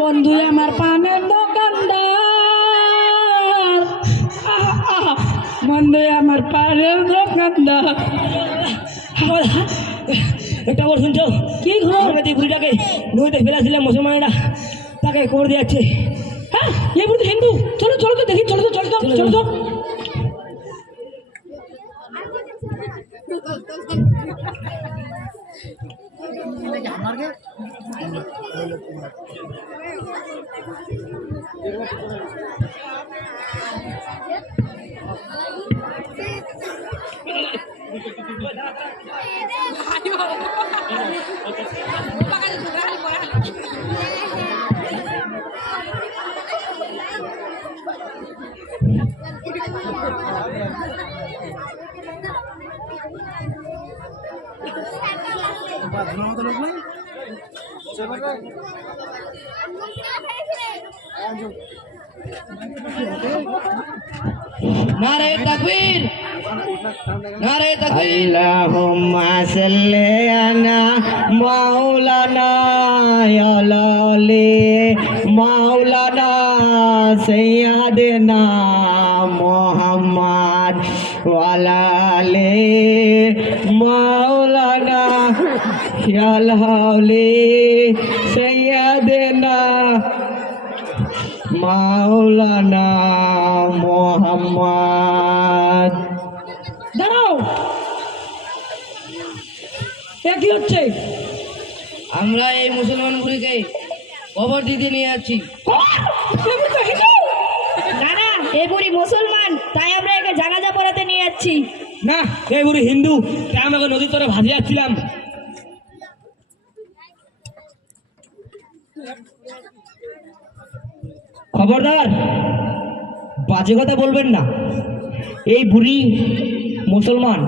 বন্ধু আমার পানের দোকানদার, বন্ধু আমার পানের দোকানদার। একটা খবর শুনছো? কি খবর? যে বুড়িটাকে নদীতে ফেলেছিলাম মুসলমানেরা, তাকে খবর দিয়ে যাচ্ছে। হ্যাঁ, এই বুড়ি হিন্দু। চলো চলো তো দেখি, চলো তো চলো তো চলো তো। नारे तकबीर, नारे तकबीर। अल्लाहुम्मा सल्ली अला मौलाना अली मौलाना सैयदना मुहम्मद वाला अली मौलाना अली सैयदना মাওলানা মোহাম্মদ। দাঁড়াও, এ কি হচ্ছে? আমরা এই মুসলমান বুড়িকে খবর দিতে নিয়ে যাচ্ছি। না না, এই বুড়ি মুসলমান, তাই আমরা একে জানাজা পড়াতে নিয়ে যাচ্ছি। না, এই বুড়ি হিন্দু, তাই আমাকে নদীর তরে ভাসিয়ে যাচ্ছিলাম। খবরদার, বাজে কথা বলবেন না। এই বুড়ি মুসলমান,